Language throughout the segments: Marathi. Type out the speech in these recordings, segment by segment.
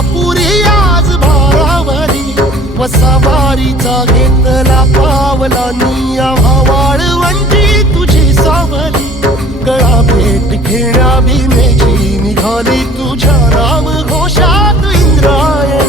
तुळजापुरी आज भारावली वसावारीचा घेतला पावला निया वाळवंटी तुझी सावली गळा भेट घेण्या भीमेची निघाली तुझ्या नाम घोषात इंद्रायणी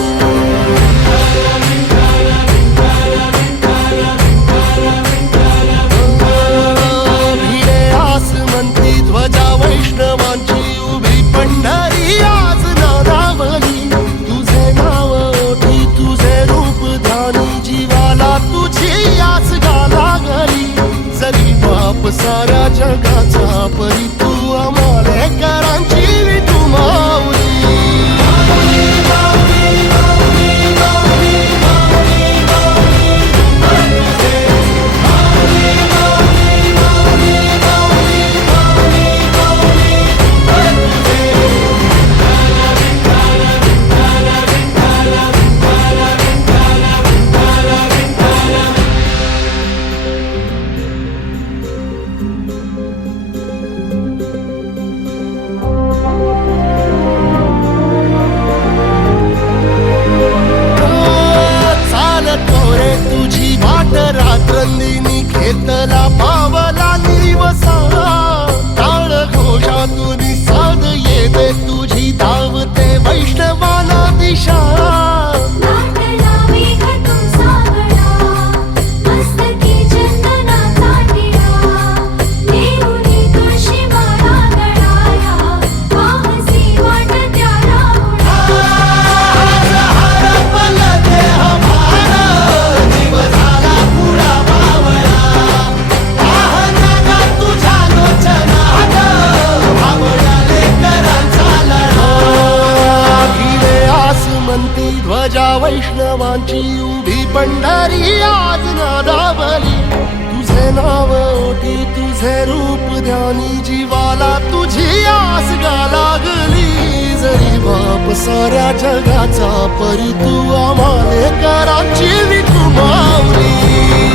भिडे आसमंती ध्वजा वैष्णवांची उभी पंढरी आज नादावली तुझे नाव ओठी तुझे रूप ध्यानी जीवाला तुझी आस गाला गली जरी बाप साऱ्या जगाचा परी तू आमालेकरांची विठू माऊली तुझी वाट रात्रंदिनी घेतला पावला निवसा टाळ घोषातून साध येते तुझी धावते वैष्णवाला दिशा ध्वजा वैष्णवांची उभी पंढरी आज नादावली तुझे नाव ओठी तुझे रूप ध्यानी जीवाला तुझी आस गा लागली जरी बाप साऱ्या जगाचा परी तू आमालेकरांची विठू माऊली